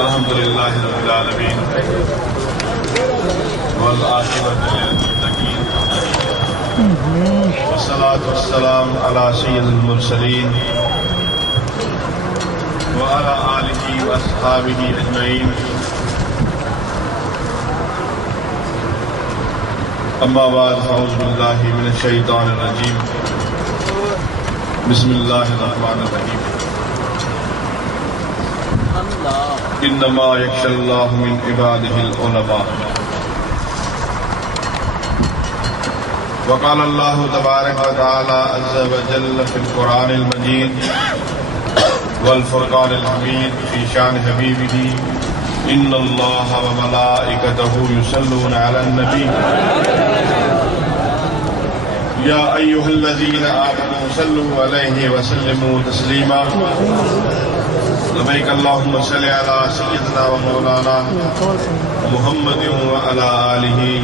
अल्हम्दुलिल्लाहि रब्बिल आलमीन वल आखिरतु लिल-मुत्तकीन वस्सलातु वस्सलामु अला सय्यिदिल मुरसलीन व अला आलिहि व अस्हाबिहि अजमईन। अम्मा बाद अऊज़ु बिल्लाहि मिनश शैतानिर रजीम। बिस्मिल्लाहिर रहमानिर रहीम। इन्नमा यख्शल्लाहु मिन इबादिहिल उलमा। वक़ाल अल्लाहु तबारक व तआला अज़्ज़ा व जल्ल फ़िल क़ुरानिल मजीद वल फ़ुरक़ानिल हमीद फ़ी शान हबीबिही इन्नल्लाहा व मलाइकतहु युसल्लूना अलन नबी या अय्युहल्लज़ीना आमनू सल्लू अलैहि व सल्लिमू तस्लीमा। लबैक अल्लाहुम्मा सल्लि अला सय्यिदिना व मौलाना मुहम्मदिन व अला आलिहि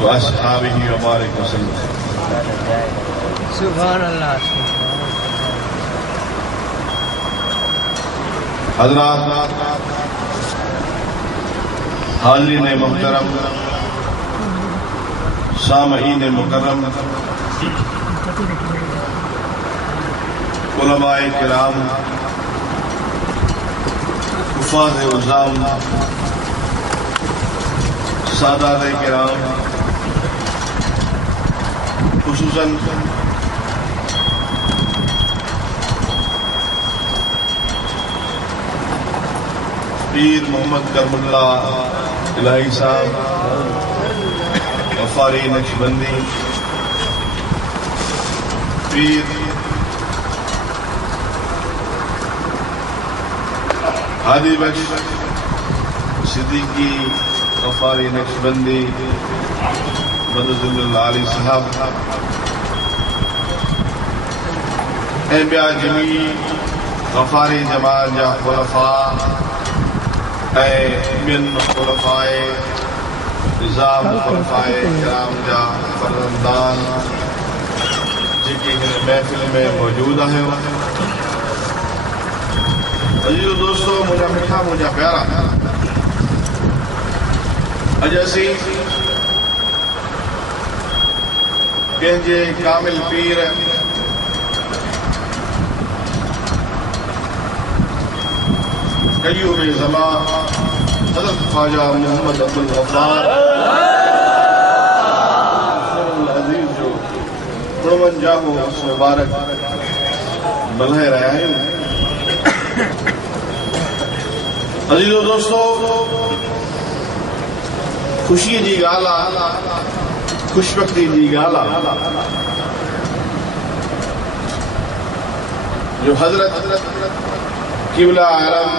व अस्हाबिहि व बारिक वसल्लम। सुभान अल्लाह। हज़रात, हाज़रीन मुहतरम, सामईन मुकर्रम, उलमाए किराम, हुफ़ाज़ उज़्ज़ाम, सादात किराम, खुसूसन पीर मोहम्मद करमुल्ला इलाही साहब, गफ़ारी नक्शबंदी, पीर हादी बख्श सिद्दीकी गफ़ारी नक्शबंदी मददुल आली साहब ऐं ॿिया जमी गफ़ारी जमात जा खुलफ़ा ऐं ॿियनि खुलफ़ाए निज़ाम खुलफ़ाए किराम जा फ़र्ज़ंदान जेके हिन महफ़िल में मौजूद आहियो। अजीज़ो दोस्तो, मुंहिंजा मिठा, मुंहिंजा प्यारा, अॼु असीं कंहिंजे कामिल पीर कयूम ज़मा हज़रत ख्वाजा मोहम्मद अब्दुल गफ़्फ़ार अज़ीज़ जो 53 मुबारक मल्हाए रहिया आहियूं। अज़ीज़ो दोस्तो, ख़ुशीअ जी ॻाल्हि आहे, ख़ुशबख़्ती जी ॻाल्हि आहे जो हज़रत क़िबला आलम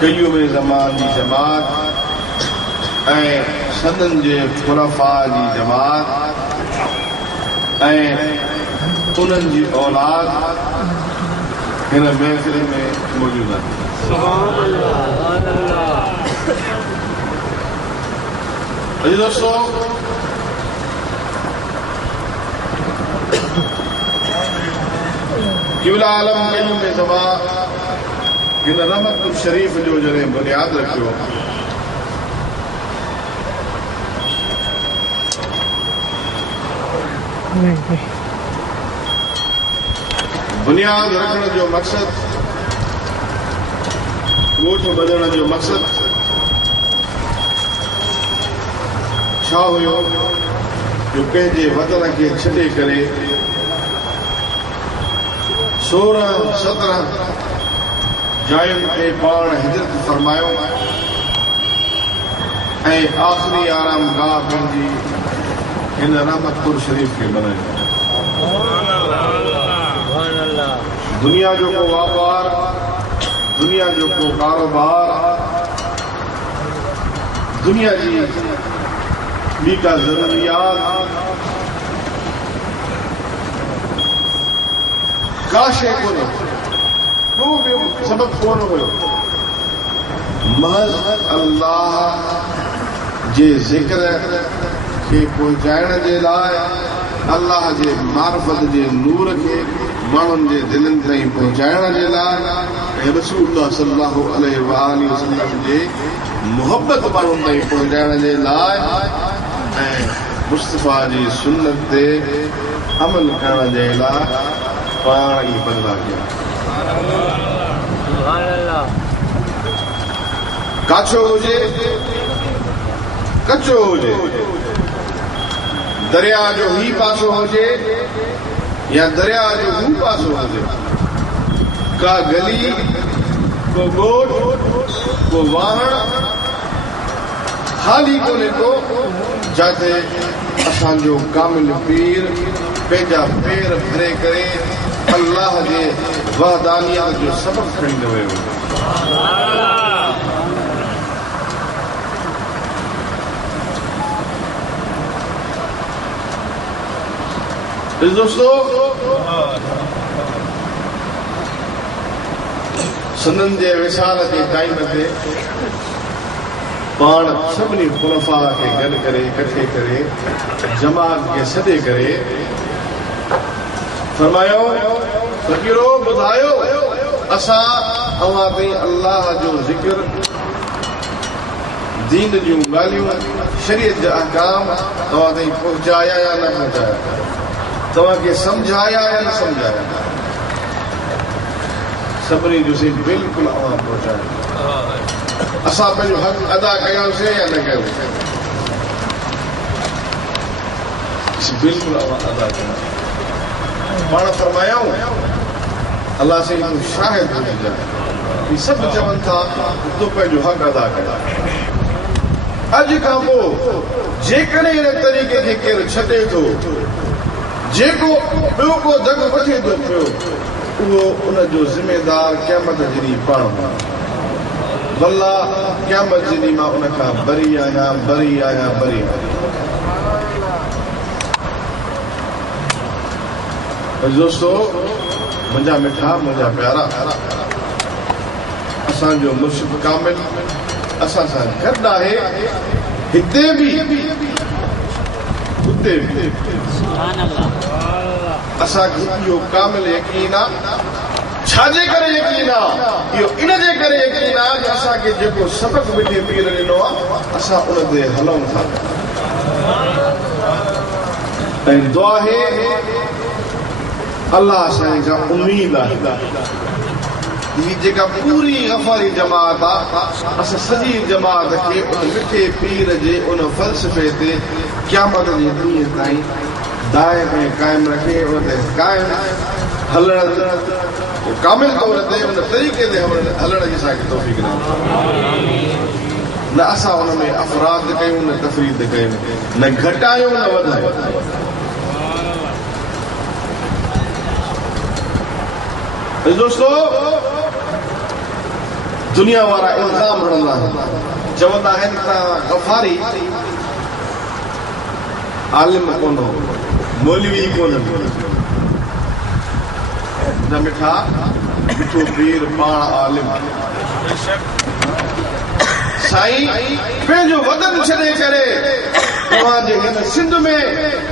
कयूम ज़मान जी जमात ऐं संदनि जे खुलफ़ा जी जमात ऐं उन्हनि जी औलाद हिन महफ़िल में मौजूद आहिनि। अॼु दोस्तो, क़िबला आलम कयूम ज़मान हिन रहमतुल शरीफ़ जो जॾहिं बुनियाद रखियो, बुनियाद रखण जो मक़सद, ॻोठ ॿधण जो मक़सद छा हुयो जो पंहिंजे वतन खे छॾे करे 16-17 जायुनि खे पाण हिजरत फरमायो ऐं आख़िरी आरामगाह पंहिंजी हिन रहमतपुर शरीफ़ खे बनायो। दुनिया जो को वापार, दुनिया जो को कारोबार, दुनिया जी ॿी का ज़रूरियात का शइ कोन्हे, को बि सबब कोन हुयो, महज़ अल्लाह जे ज़िक्र खे पहुचाइण जे लाइ, अल्लाह जे मार्फत जे नूर खे माण्हुनि जे दिलनि ताईं पहुचाइण जे लाइ ऐं रसूलुल्लाह सल्लल्लाहु अलैहि वसल्लम जे मुहबत माण्हुनि ताईं पहुचाइण जे लाइ ऐं मुस्तफ़ा जी सुन्नत ते अमल करण जे लाइ पाण ई पैदा कया। काछो हुजे कचो हुजे, दरिया जो ही पासो हुजे या दरिया जो हू पासो हुजे, का गली को ॻोठ को वाहण ख़ाली कोन्हे को जिते असांजो कामिल पीर पंहिंजा पेर भरे करे अल्लाह जे वहदानियत जो सबक़ खणी वियो। दोस्तों, सनन जे विसाल जे टाइम ते पाण सभिनी खुलफा खे गॾु करे इकट्ठे करे जमात खे सॾे करे फरमायो, फ़क़ीरो ॿुधायो असां अव्हां ताईं अल्लाह जो ज़िक्र, दीन जूं ॻाल्हियूं, शरीयत जा अहकाम तव्हां ताईं पहुचाया या न पहुचाया, तव्हांखे सम्झाया या न सम्झाया? सभिनी जो से बिल्कुलु अव्हां पहुचायो। असां पंहिंजो हक़ अदा कयोसीं या न कयोसीं? बिल्कुलु अव्हां अदा कयो। पाण फरमायूं अल्लाह से तूं शाहिद हुजे, ही सभु चवनि था तूं पंहिंजो हक़ अदा कयो। अॼु खां पोइ जेकॾहिं हिन तरीक़े खे केरु छॾे थो, जेको ॿियो को दग वठे थो पियो, उहो उनजो ज़िम्मेदार क़यामत जे ॾींहुं पाण हूंदो। वल्ला क़यामत जे ॾींहुं मां उनखां बरी आहियां, बरी आहियां, बरी आहियां। दोस्तों, मुंहिंजा मिठा, मुंहिंजा प्यारा, असांजो मुर्शिद कामिल असां सां गॾु आहे, हिते बि हुते बि। असांखे इहो कामिल यकीन आहे। छाजे करे यकीन आहे? इहो इन जे करे यकीन आहे जो असांखे जेको सबक़ मिठे पीर ॾिनो आहे असां उन ते हलूं था। ऐं दुआ आहे अल्लाह असांजी खां उम्मीद आहे ही जेका पूरी गफ़ारी जमात आहे, असां सॼी जमात खे उन मिठे पीर जे उन फ़लसफ़े ते क़यामत जे ॾींहं ताईं दायम ऐं क़ाइम रखे, उन ते क़ाइम हलण, कामिल तौर ते उन तरीक़े ते हलण जी असांखे तौफ़ीक़ ॾिए। न असां उन में अफ़राद कयूं, न तफ़रीद कयूं, न घटायूं न वधायूं। दोस्तों, दुनिया वारा इल्ज़ाम हणंदा आहिनि, चवंदा आहिनि त गफ़ारी आलिम कोन, मौलवी कोन। न मिठा, मिठो पीर पाण आलिम। साईं पंहिंजो वतन छॾे करे तव्हांजे हिन सिंध में,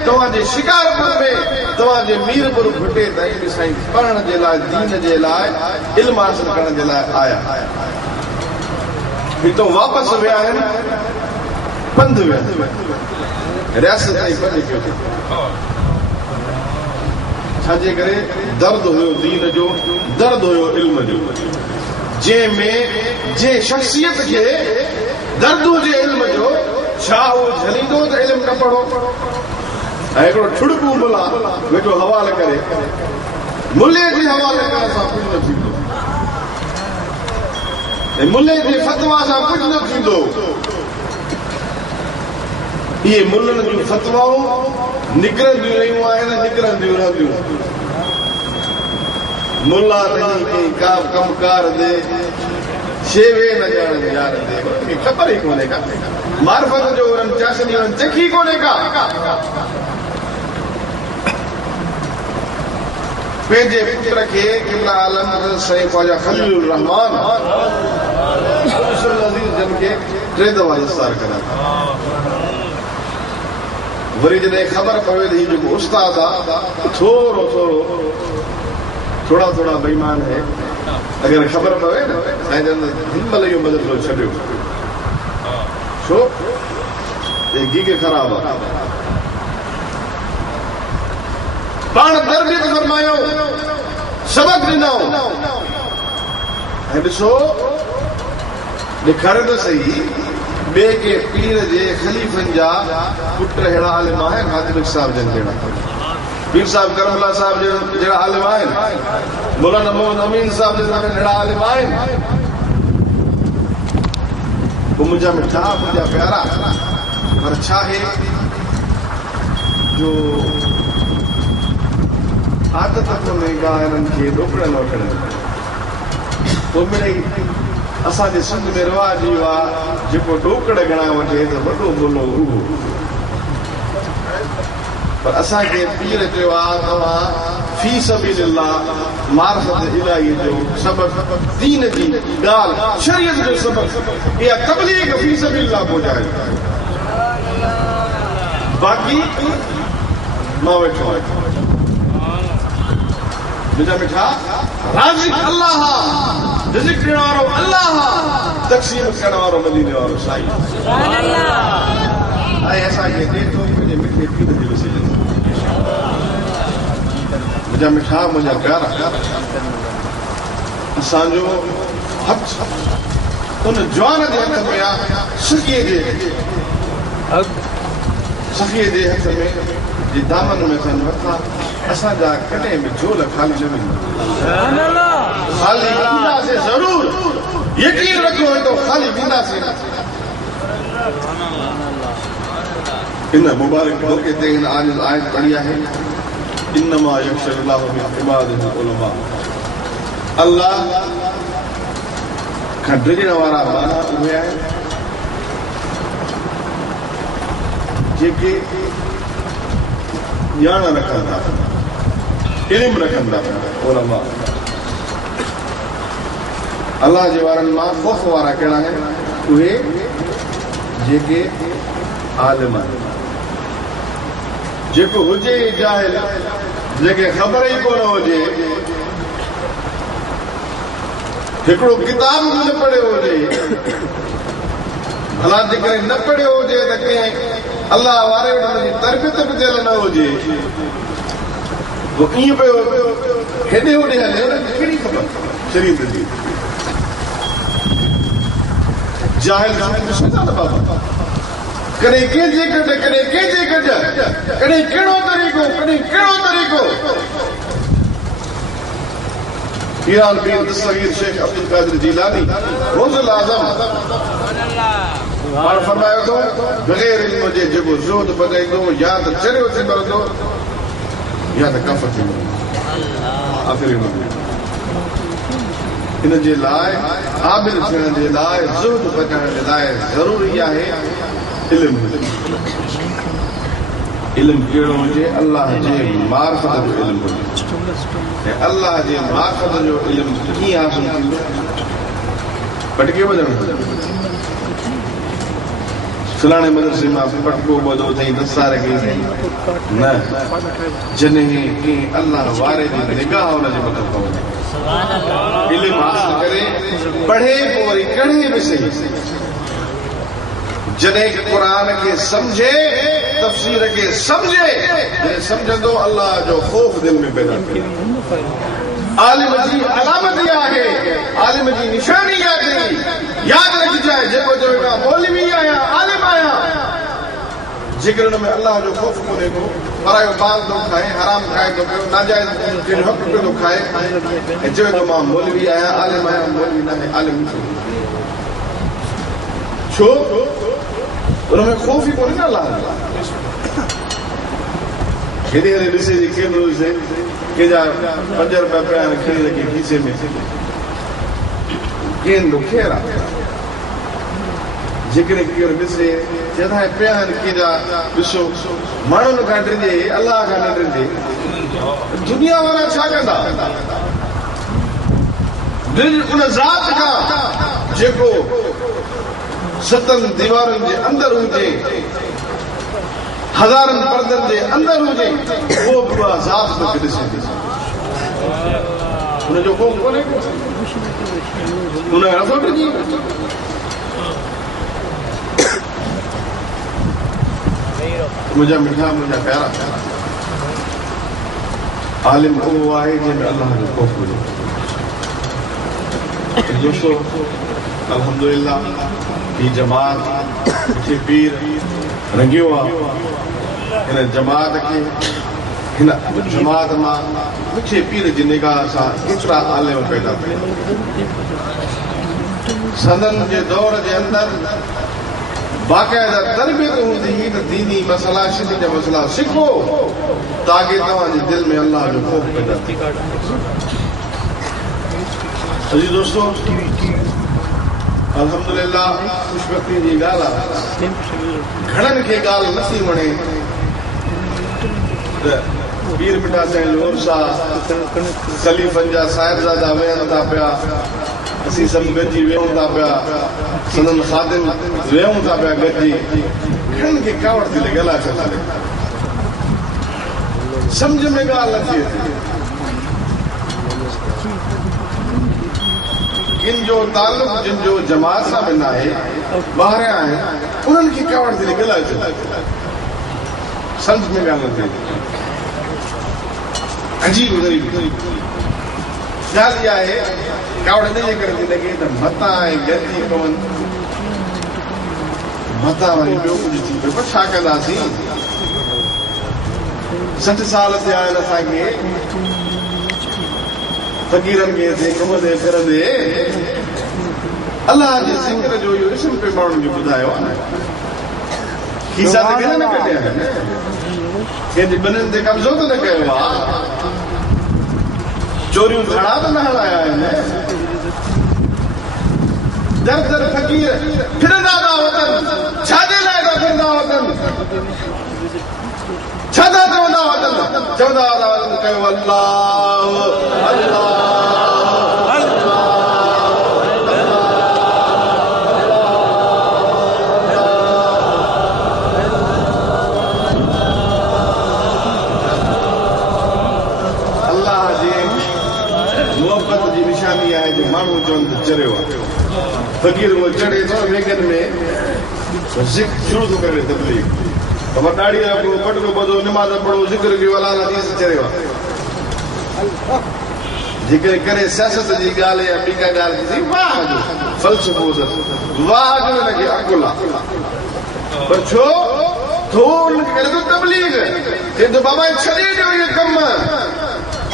तव्हांजे शिकारपुर में, तव्हांजे मीरपुर भुटे ताईं साईं पढ़ण जे लाइ, दीन जे लाइ, इल्म हासिल करण जे लाइ आया। हितां वापसि विया आहिनि, पंध विया, रियासत ताईं पंध कयो। छाजे करे? दर्द हुयो दीन जो, दर्द हुयो इल्म जो। जंहिंमें जे शख्सियत खे दर्द हुजे इल्म जो, छा उहो झलींदो त इल्म न पढ़ो? ऐं हिकिड़ो ठुड़कू मुला वेठो हवाले करे, मुले जे हवाले करण सां कुझु न थींदो, ऐं मुले जे फतवा सां कुझु न थींदो। इहे मुलनि जूं फतवाऊं निकिरंदियूं रहियूं आहिनि, निकिरंदियूं रहंदियूं। मुला नहीं कई का कमकार दे, शेवे न ॼाण यार दे, ख़बर ई कोन्हे का मार्फत जो उन्हनि चाशनी उन्हनि चखी कोन्हे का। पंहिंजे पुत्र खे क़िबला आलम साईं ख्वाजा खलीलुर रहमान जन खे 3 दफ़ा इस्तार कया। वरी जॾहिं ख़बर पवे त हीउ जेको उस्ताद आहे थोरो थोरो थोड़ा थोड़ा बेईमान है अगर ख़बर पवे न हिनमल इहो मदरसो छॾियो छो ये गीग ख़राब आहे पाण तरबियत फरमायो सबक ॾिनो ऐं ॾिसो ॾेखारे त सही ॿिए के पीर जे ख़लीफ़नि जा पुट अहिड़ा आलिम आहिनि हातिम साहिब जन जहिड़ा पीर साहिब करमला साहिब जहिड़ा आलिम आहिनि मौलाना मोहम्मद अमीन साहिब जहिड़ा आलिम आहिनि पोइ मुंहिंजा मिठा मुंहिंजा प्यारा पर छा आहे जो आदत कोन्हे ॻाइणनि खे ॾोकड़नि वठण पोइ मिड़ई असांजे सिंध में रिवाज इहो आहे जेको ॾोकड़ घणा वठे त वॾो बोलो उहो पर असांखे पीर चयो आहे तव्हां फी सबीलिल्लाह मार्फत इलाही जो सबक़ दीन जी ॻाल्हि शरीयत जो सबक़ इहा तबलीग फी सबीलिल्लाह पहुचाए बाक़ी मां वेठो आहियां मुंहिंजा मिठा राज़िक अल्लाह रिज़्क़ ॾियण वारो अल्लाह तक़सीम करण वारो मदीने वारो साईं सुभान अल्लाह ऐं असांखे ॾे थो पंहिंजे मिठे पीर जे वसीले मुंहिंजा मिठा मुंहिंजा प्यारा असांजो हथ उन जवान जे हथ में आहे सखीअ जे हथ में जे दामन में असांजो हथ आहे असांजा कॾहिं बि झोल ख़ाली न वेंदा ख़ाली ॾींदासीं ज़रूर यकीन रखो तो ख़ाली ॾींदासीं इन मुबारक मौके ते हिन आयत पढ़ी आहे इन्नमा यख्शल्लाहु मिन इबादिहिल उलमा अल्लाह खां ॾिजण वारा माना उहे आहिनि जेके ॼाण रखनि था इल्म रखनि था उलमा अल्लाह जे वारनि मां ख़ौफ़ वारा कहिड़ा आहिनि उहे जेके आलिम आहिनि जेको हुजे जाहिल जेके ख़बर ई कोन हुजे हिकिड़ो किताब बि न पढ़ियो हुजे अलाह जे करे न पढ़ियो हुजे त कंहिं अल्लाह वारे वटि तरबियत बि थियल न हुजे पोइ ईअं पियो हेॾे होॾे हले हुनखे कहिड़ी ख़बर शरीयत जी जाहिल ॾिसो था न बाबा कॾहिं कंहिंजे कढ कॾहिं कंहिंजे कढ कॾहिं कहिड़ो तरीक़ो हीरान पीर दस्तगीर शेख अब्दुल कादिर जीलानी गौसुल आज़म पाण फरमायो थो बग़ैर इल्म जे जेको ज़ुहद बधाईंदो या त चरियो थी मरंदो या त कफ़ थी मरंदो आख़िरी में इन जे लाइ आबिद थियण जे लाइ ज़ुहद बचाइण जे लाइ ज़रूरी आहे इल्म कहिड़ो हुजे अल्लाह जे मार्फत जो इल्म हुजे ऐं अल्लाह जे मार्फत जो इल्म कीअं हासिल थींदो पटके वञणु फलाणे मदरसे मां पटको ॿधो अथई दस्तार कई न जॾहिं कंहिं अल्लाह वारे जी निगाह हुनजे मथां पवंदी इल्म हासिल करे पढ़े पोइ वरी कढे बि सही जॾहिं क़ुरान खे सम्झे तफ़सीर खे सम्झे जॾहिं सम्झंदो अल्लाह जो ख़ौफ़ दिलि में पैदा करे आलिम जी अलामत इहा आहे आलिम जी निशानी इहा अथई यादि रखिजांइ जेको चवे मौलवी आहियां आलिम आहियां जेकर हुन में अल्लाह जो ख़ौफ़ कोन्हे को परायो माल थो खाए हराम खाए थो पियो नाजाइज़ कहिड़ो हक़ पियो थो खाए ऐं चवे थो मां मौलवी आहियां आलिम आहियां मौलवी न आहे आलिम छो उनमें ख़ौफ़ ई कोन्हे न अल्लाह हेॾे हेॾे ॾिसे जी केरु ॾिसे कंहिंजा 5 रुपया पिया आहिनि खणी रखी खीसे में केरु केरु आहे जेकॾहिं केरु ॾिसे चवंदा पिया आहिनि कंहिंजा ॾिसो माण्हुनि खां ॾिजे अल्लाह खां न ॾिजे दुनिया वारा छा कंदा दिलि उन ज़ात खां जेको 7 दीवारुनि जे अंदरि हुजे हज़ारनि पर्दनि जे अंदरि हुजे उहो बि ज़ात खे ॾिसे उनजो को कोन्हे उन नथो टिकी मुंहिंजा मिठा मुंहिंजा प्यारा आलिम उहो आहे जंहिंमें अल्लाह जो ख़ौफ़ हुजे दोस्तों अल्हम्दुलिल्लाह ही जमात खे पीर रंगियो आहे हिन जमात खे हिन जमात मां मुखे पीर जी निगाह सां केतिरा आलिम पैदा थिया सदन जे दौर जे अंदरि बाक़ायदा तरबियत हूंदी हुई त दीनी मसला शिरक जा मसला सिखो ताकि तव्हांजे दिलि में अल्लाह जो ख़ौफ़ पैदा थिए अजीज दोस्तों अल्हम्दुलिल्लाह खुशबख्ती जी ॻाल्हि आहे घणनि खे ॻाल्हि नथी वणे त पीर मिठा साईं लोर सां ख़लीफ़नि जा साहिबज़ादा वेहनि था पिया असीं सभु गॾिजी वेहूं था पिया सदन ख़ादिम वेहूं था पिया गॾिजी घणनि खे कावड़ थी लॻियल आहे छा सम्झ में ॻाल्हि नथी अचे किन जो ताल्लुक जिन जो जमात सां बि न आहे ॿाहिरियां आहिनि उन्हनि खे कावड़ थी लॻियल आहे सम्झ में ॻाल्हि नथी अचे अजीब ग़रीब ॻाल्हि इहा आहे कावड़ इन जे करे थी लॻे त मथां ऐं गॾिजी पवनि मथां वरी ॿियो कुझु थी पियो पर छा कंदासीं 60 साल थिया आहिनि असांखे फ़क़ीरनि खे हिते घुमंदे फिरंदे अल्लाह जे ज़िक्र जो इहो इस्म पे माण्हुनि खे ॿुधायो आहे खीसा त किन न कढिया आहिनि कंहिंजे ॿिन्हिनि ते कब्ज़ो त न कयो आहे चोरियूं घणा त न हलाया आहिनि दर दर फ़क़ीर फिरंदा था वतन छाजे लाइ था फिरंदा वतन छा था चवंदा वतन चवंदा था वतन कयो अल्लाह अल्लाह माण्हू चवनि त चरियो आहे फ़क़ीर उहो चढ़े थो वेगन में शुरू थो करे तबलीग ख़बर ॾाढी रखो पटको ॿधो निमाज़ पढ़ो ज़िक्र कयो अलाह हदीस चरियो आहे जेकॾहिं करे सियासत जी ॻाल्हि या ॿी का ॻाल्हि थी वाह जो फ़लसफ़ो वाह जो हिनखे अकुल आहे पर छो थो हुनखे करे थो तबलीग चए थो बाबा छॾे ॾियो इहे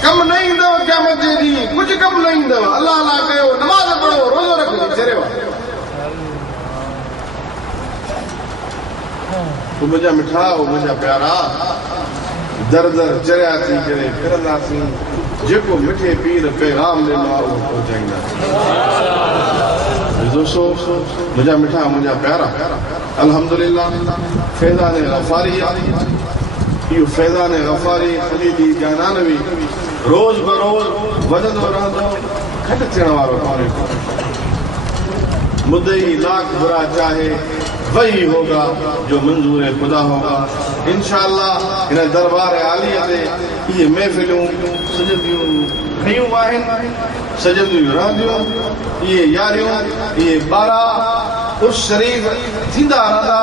कम न ईंदव क़यामत जे ॾींहुं कुझु कम न ईंदव अल्लाह अल्लाह कयो नमाज़ पढ़ो रोज़ो रखो चरियो मुंहिंजा मिठा मुंहिंजा प्यारा दर दर चरिया थी करे फिरंदासीं जेको मिठे पीर पैगाम ॾिनो आहे उहो पहुचाईंदासीं दोस्तो मुंहिंजा मिठा मुंहिंजा प्यारा अल्हम्दुलिल्लाह फैज़ान गफ़ारी इहो फैज़ान गफ़ारी ख़लीदी जानानवी रोज बरोज वधंदो रहंदो घटि थियण वारो कोन्हे मुद्दई लाख बुरा चाहे वही होगा जो मंजूर खुदा होगा इंशाअल्लाह हिन दरबार आलिया ते इहे महफ़िलूं सजदियूं खयूं आहिनि सजदियूं रहंदियूं इहे यारियूं इहे ॿारहा उर्स शरीफ़ थींदा रहंदा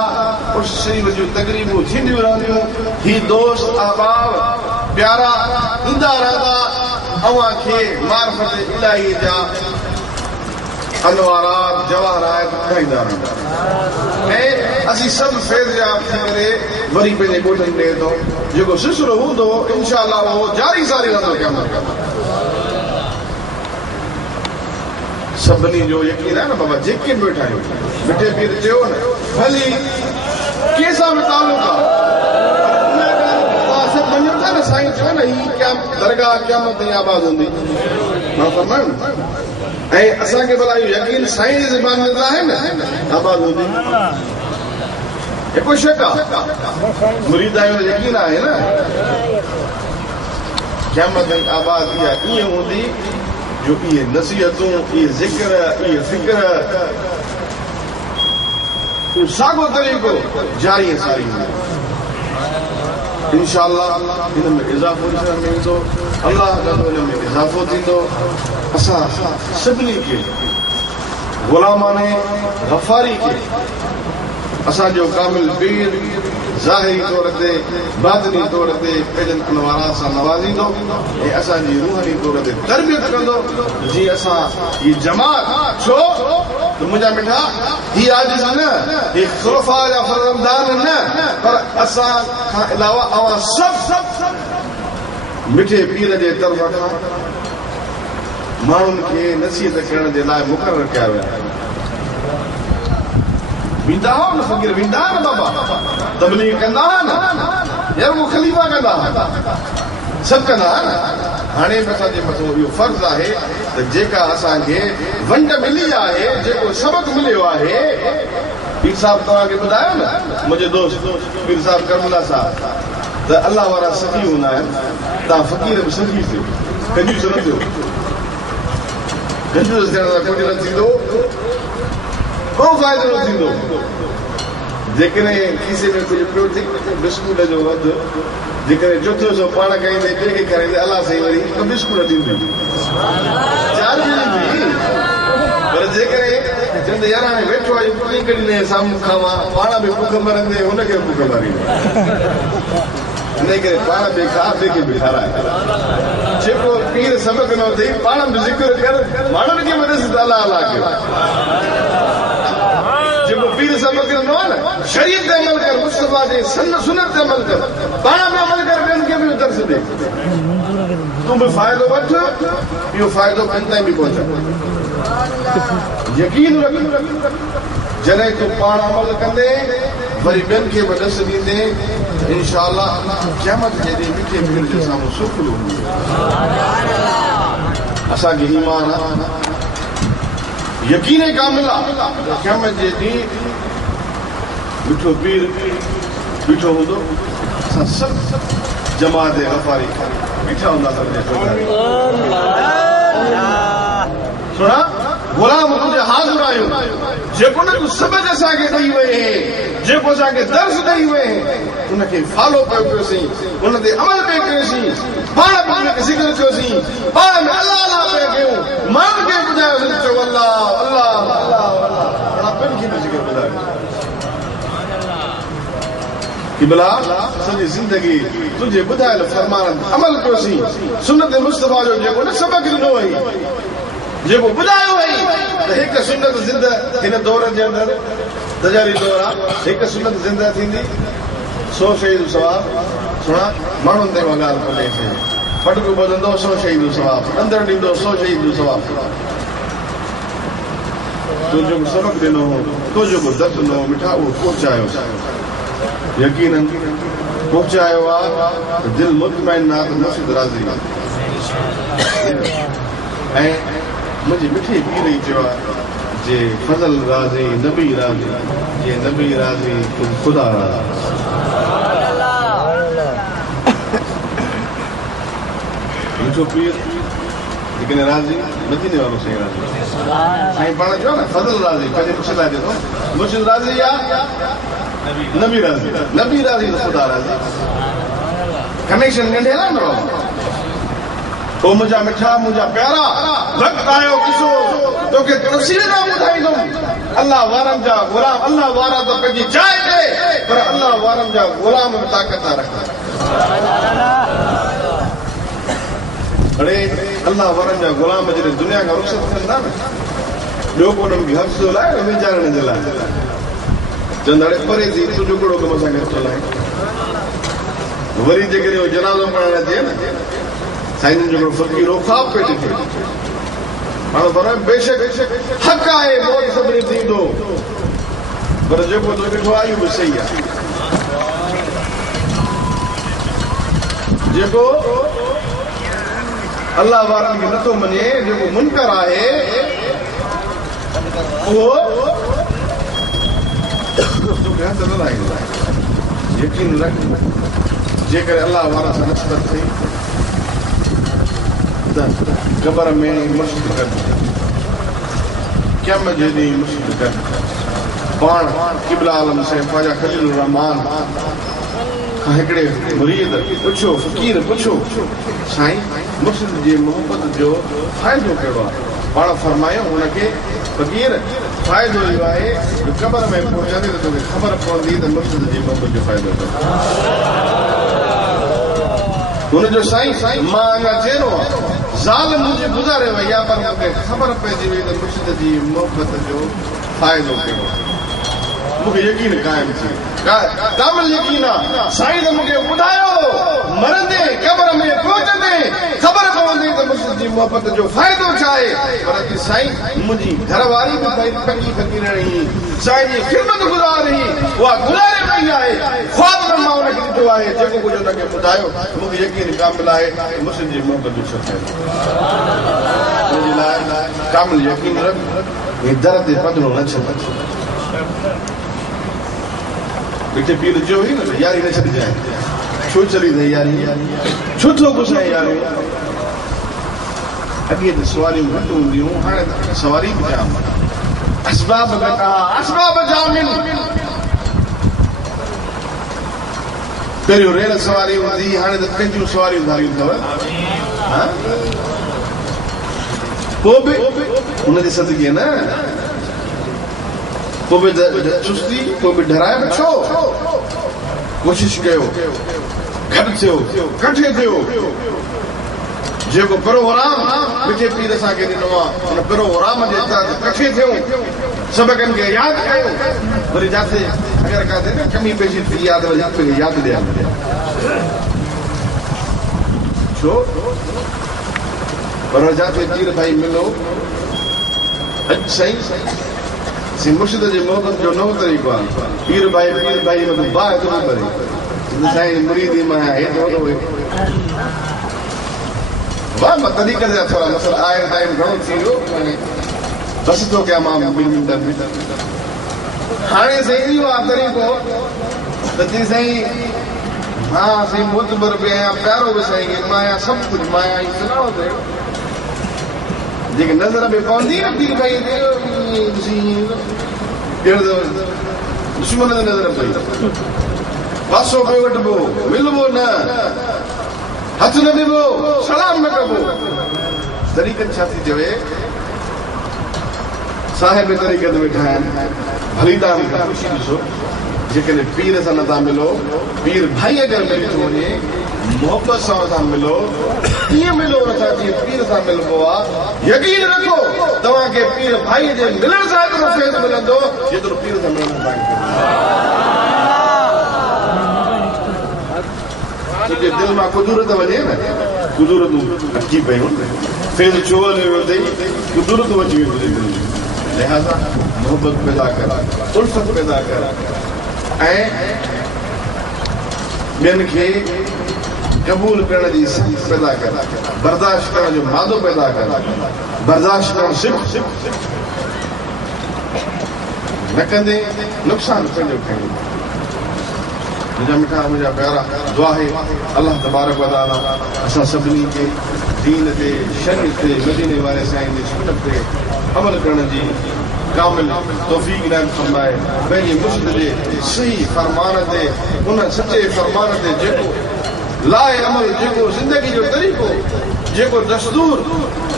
उर्स शरीफ़ जूं तक़रीबूं थींदियूं रहंदियूं ही दोस्त अहबाब प्यारा ईंदा रहंदा अव्हां खे मार्फत इलाही जा अनवारात जवाहरात ॿुधाईंदा रहंदा ऐं असीं सभु फैज़ याब थी करे वरी पंहिंजे ॻोठनि ॾे थो जेको सिलसिलो हूंदो इंशाअल्लाह उहो जारी सारी रहंदो क़यामत सभिनी जो यकीन आहे न बाबा जेके बि वेठा आहियूं मिठे पीर चयो न भली कंहिंसां बि तालुक आहे सभु मञो था न साईं चयो न ही दरगाह क़यामत ताईं आबाद हूंदी मां फरमायो न ऐं असांखे भला इहो यकीन साईं जी ज़बान में आहे न आबाद हूंदी हिकु शक आहे मुरीद आहियो यकीन आहे न क़यामत ताईं आबाद इहा ईअं हूंदी जो इहे नसीहतूं इहे ज़िक्र इहे फ़िक्र साॻियो तरीक़ो जारी सारी इंशाअल्लाह इन में इज़ाफ़ो ॾिसण में ईंदो, अल्लाह जो इन में इज़ाफ़ो थींदो। असां सभिनी खे ग़ुलामाने गफ़ारी खे असांजो कामिल पीर ज़ाहिरी तौर ते बातिनी तौर ते पंहिंजनि अनवारात सां नवाज़ींदो ऐं असांजी रूहानी तौर ते तरबियत कंदो जीअं असां हीअ जमात छो त मुंहिंजा मिठा हीअ आजिज़ न हीअ ख़ुलफ़ा जा फ़र्ज़ंदान न पर असां खां अलावा अवां सभु मिठे पीर जे तरफ़ खां माण्हुनि खे नसीहत करण जे लाइ मुक़ररु कया विया वेंदा हो न फ़क़ीर वेंदा न बाबा तबलीग कंदा न यार वो ख़लीफ़ा कंदा सभु कंदा न हाणे असांजे मथां इहो फ़र्ज़ आहे त जेका असांखे वंड मिली आहे जेको सबक़ मिलियो आहे पीर साहिब तव्हांखे ॿुधायो न मुंहिंजे दोस्त पीर साहिब करबला साहिब त अल्लाह वारा सफ़ी हूंदा आहिनि तव्हां फ़क़ीर बि सफ़ी थियो कंजूस न थियो कंजूस थियण सां कुझु न थींदो को फ़ाइदो न थींदो जेकॾहिं खीसे में कुझु पियो थिए बिस्कुट जो वधि जेकॾहिं चोथो सो पाण खाईंदे ॿिए खे खाराईंदे अलाह साईं वरी बिस्कुट थींदी चार थींदी पर जेकॾहिं चवंदे यार हाणे वेठो आहे पाणी कढी साम्हूं खावां पाण बि बुख मरंदे हुनखे बुख मारींदे इन करे पाण बि खा ॿिए खे बि खाराए जेको पीर सबक़ न अथई पाण बि ज़िक्र कर माण्हुनि खे बि ॾिस त अलाह अलाह कयो जेको पीर सबक़ ॾिनो आहे न शरीयत ते अमल कर मुस्तफ़ा जे सुन्नत ते अमल कर पाण बि अमल कर ॿियनि खे बि दर्स ॾे तूं बि फ़ाइदो वठ इहो फ़ाइदो ॿियनि ताईं बि पहुचाए यकीन रख जॾहिं तूं पाण अमल कंदे वरी ॿियनि खे बि ॾस ॾींदे इंशाअल्लाह क़यामत जे ॾींहुं मिठे पीर जे साम्हूं सुखलो असांखे ईमान आहे यकीन कामिल आहे क़यामत जे ॾींहुं मिठो पीर बीठो हूंदो असां सभु जमात गफ़ारी बीठा हूंदासीं सुणा ग़ुलाम तुंहिंजे हाज़िर आहियूं जेको न तूं सबक़ असांखे ॾेई वए जेको असांखे दर्स ॾेई वए उनखे फॉलो पियो कयोसीं उन ते अमल पियो कयोसीं पाण बि ज़िक्र कयोसीं पाण में अलाह अलाह पिया कयूं माण्हुनि खे ॿुधायोसीं चओ अलाह अलाह अलाह अलाह ॿियनि खे बि ज़िक्र ॿुधायो कि भला सॼी ज़िंदगी तुंहिंजे ॿुधायल फरमान अमल कयोसीं सुन्नत मुस्तफ़ा जो जेको न सबक़ ॾिनो हुई जेको ॿुधायो हुई त हिकु सुन्नत ज़िंदा हिन दौर जे अंदरि तजारी दौर आहे हिकु सुन्नत ज़िंदा थींदी 100 शहीद सवाब सुणा माण्हुनि ते उहा ॻाल्हि कोन्हे फटको ॿधंदो 100 शहीद सवाब अंदरि ॾींदो 100 शहीद सवाब तो जेको सबक़ ॾिनो हो तो जेको दर्द ॾिनो मिठा उहो पहुचायो यकीनन पहुचायो आहे त दिलि मुतमइन आहे त मुर्शिद राज़ी ऐं मुंहिंजे मिठे पीर ई चयो आहे जे फज़ल राज़ी नबी राज़ी जे नबी राज़ी ख़ुदा राज़ी मिठो पीर लेकिन राज़ी न थींदे वारो साईं राज़ी साईं पाण चयो न फज़ल राज़ी पंहिंजे मुर्शिद लाइ ॾिनो मुर्शिद राज़ी आहे नबी राज़ी नबी राज़ी त ख़ुदा राज़ी कनेक्शन ॻंढे न ओ मुंहिंजा मिठा मुंहिंजा प्यारा वक़्तु आयो ॾिसो तोखे तफ़सील सां ॿुधाईंदुमि अल्लाह वारनि जा ग़ुलाम अल्लाह वारा त पंहिंजी जाइ ते पर अल्लाह वारनि जा ग़ुलाम में ताक़त था रखनि अड़े अल्लाह वारनि जा ग़ुलाम जॾहिं दुनिया खां रुख़सत कंदा न ॿियो को उन्हनि खे हफ़्तो लाइ वीचारण जे लाइ चवंदा अड़े परे थी तूं हिकिड़ो कमु असांखे हफ़्तो लाइ वरी जेकॾहिं जनाज़ो पढ़ण अचे न साईं जो फ़क़ीर ख़्वाब पे ॾिठो हाणे पर बेशक हक़ आहे मौत सभिनी थींदो पर जेको तो ॾिठो आहे इहो बि सही आहे जेको अल्लाह वारनि खे नथो मञे जेको मुनकर आहे उहो तोखे हथ न लाहींदो यकीन रख जेकर अल्लाह वारा सां नस्बत थी कबर में मुश्किल कर क्या मजे नहीं मुश्किल कर पान किबला आलम से ख्वाजा खलील रहमान हिकिड़े मुरीद पुछो, फ़क़ीर पुछो, साईं मुर्शिद जी मोहब्बत जो फ़ाइदो कहिड़ो आहे? पाण फरमायो हुनखे, फ़क़ीर फ़ाइदो इहो आहे जो क़बर में पहुचंदे त तोखे ख़बर पवंदी त मुर्शिद जी मोहब्बत जो फ़ाइदो छा। हुनजो साईं मां अञा चहिरो आहे, ज़ाल मुंहिंजी गुज़ारे वई आहे, पर मूंखे ख़बर पइजी वई त मुर्शिद जी मोहब्बत जो फ़ाइदो कहिड़ो आहे। मूंखे यकीन क़ाइमु थी, कामिल यकीन आहे। साईं त मूंखे ॿुधायो, मरंदे क़बर में पहुचंदे ख़बर पवंदी त मुर्शिद जी मोहब्बत जो फ़ाइदो छा आहे। पर अॼु साईं मुंहिंजी घरवारी बि पंहिंजी फ़क़ीर रही, साईं जी ख़िदमत गुज़ार रही, उहा गुज़ारे वई आहे। ख़्वाब में मां हुनखे ॾिठो आहे, जेको कुझु हुनखे ॿुधायो मूंखे यकीन कामिल आहे मुर्शिद जी मोहब्बत जो छा फ़ाइदो। हुनजे लाइ कामिल यकीन रख, दर ते पधरो न छॾ। बेटे पीर जो ही न यारी न छॾिजांइ, छो चली अथई यारी, छो थो पुछां यारी। अॻे त सवारियूं घटि हूंदियूं, हाणे त सवारी बि जाम। असबाब घटा असबाब जामिन। पहिरियों रेल सवारी हूंदी, हाणे त पंहिंजियूं सवारियूं धारियूं अथव। पोइ बि हुनजे सदिके न, पोइ बि चुस्ती, पोइ बि डराए बि छो। कोशिश कयो, घटि थियो, कठे थियो। जेको प्रोग्राम मिठे पीर असांखे ॾिनो आहे, हुन प्रोग्राम जे तहत कठे थियूं, सबक़नि खे यादि कयो। वरी जिते अगरि किथे न कमी पेशी थी यादि वरी यादि ॾियां छो। पर जिते पीर भाई मिलो, अॼु साईं मुर्शिद जी मोहब्बत जो नओं तरीक़ो आहे। पीर भाई मतलब बाहि थो भरे, साईं मुरीदी मां हेठि वाह मां तरीक़े जा थोरा मसइला आहे, टाइम घणो थी वियो, बस थो कयां मां ॿिनि मिंटनि में। हाणे साईं इहो आहे तरीक़ो त चई साईं मां साईं मोतबर बि आहियां, प्यारो बि साईं खे मां आहियां, सभु कुझु मां आहियां, सुञाणो अथई। जेके नज़र में पवंदी न पीर भाई दुश्मन नज़र पई, पासो पियो वठिबो, मिलबो न, हथ न ॾिबो, सलाम न कबो। तरीक़नि छा थी चवे, साहिब तरीक़त वेठा आहिनि। भली तव्हां ख़ुशी ॾिसो, जेकॾहिं पीर सां नथा मिलो, पीर भाई अगरि मिली थो वञे, मोहब्बत सां असां मिलो, कीअं मिलो नथा जीअं पीर सां मिलबो आहे। यकीन रखो तव्हांखे पीर भाई जे मिलण सां एतिरो फैज़ मिलंदो जेतिरो पीर सां मिलण सां। छोकी दिलि मां कुदूरत वञे न, कुदूरतूं अटकी पयूं, फैज़ छो हलियो वियो अथई, कुदूरतूं अची वियूं अथई। लिहाज़ा मोहब्बत पैदा कर, उल्फत पैदा कर, ऐं ॿियनि खे क़बूल करण जी सिख पैदा कर, बर्दाश्त करण जो मादो पैदा कर, बर्दाश्त करण सिख। न कंदे नुक़सान पंहिंजो खणी। मुंहिंजा मिठा मुंहिंजा प्यारा, दुआ आहे अल्लाह तबारक व तआला असां सभिनी खे दीन ते, शरीयत ते, मदीने वारे साईं जी सुन्नत ते अमल करण जी कामिल तौफ़ीक़ इनाम फरमाए। पंहिंजे मुर्शिद जे सही फरमान ते, उन सचे फरमान ते जेको लाए अमल, जेको ज़िंदगी जो तरीक़ो, जेको दस्तूर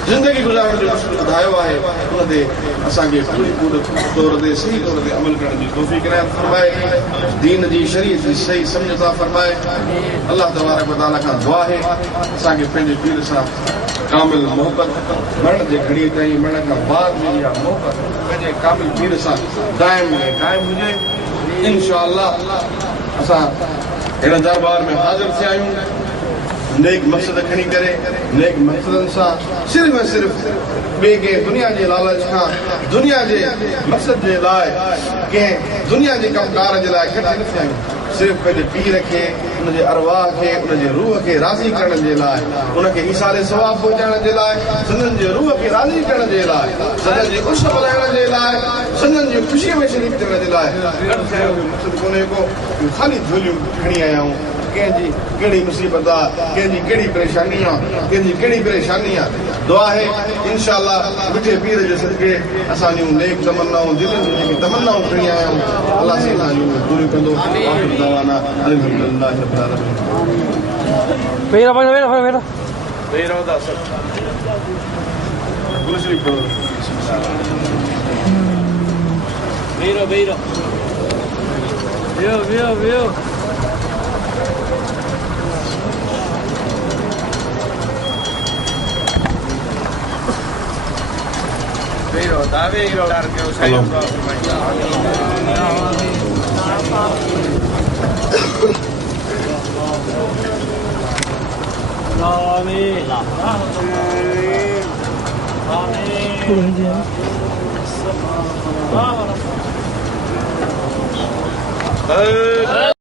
ज़िंदगी गुज़ारण जो ॿुधायो आहे, उन ते असांखे पूरी तौर ते सही तौर ते अमल करण जी तौफ़ीक़ इनाम फरमाए। दीन जी शरीयत जी सही सम्झ अता फरमाए। अल्लाह तबारक व तआला खां दुआ आहे असांखे पंहिंजे पीर सां कामिल मोहब्बत, मरण जे घड़ीअ ताईं, मरण खां बाद में इहा मोहब्बत पंहिंजे कामिल पीर सां क़ाइम हुजे। इंशाअल्लाह असां हिन दरबार में हाज़िर थिया आहियूं, नेक मक़सद खणी करे, नेक मक़सदनि सां, सिर्फ़ ऐं सिर्फ़ ॿिए कंहिं दुनिया जे लालच खां, दुनिया जे मक़सद जे लाइ, कंहिं दुनिया जे कमकार जे लाइ इकट्ठा न थिया आहियूं। सिर्फ़ पंहिंजे पीर खे, उनजे अरवाह खे, उनजे रूह खे राज़ी करण जे लाइ, उनखे ईसारे सवाब पहुचाइण जे लाइ, संदन जे रूह खे राज़ी करण जे लाइ, संदन जी उस वधाइण जे लाइ, संदन जी ख़ुशीअ में शरीक थियण जे लाइ मक़सद कोन्हे को ख़ाली झोलियूं खणी आया आहियूं। कंहिंजी कहिड़ी मुसीबत आहे, कंहिंजी कहिड़ी परेशानी आहे, कंहिंजी कहिड़ी परेशानी आहे। दुआ आहे इंशाअल्लाह मिठे पीर जे सदके असां जूं नेक तमन्नाऊं, दिलनि जूं जेकी तमन्नाऊं खणी आया आहियूं, अल्लाह सां जूं पूरियूं कंदो। रब्बिल आलमीन Mira, mira, mira, mira. तेरा दा सब गुरु शरीफ पढ़ो Mira, mira. Vio, vio, vio. Pero dave dar que os haya Amin. Amin.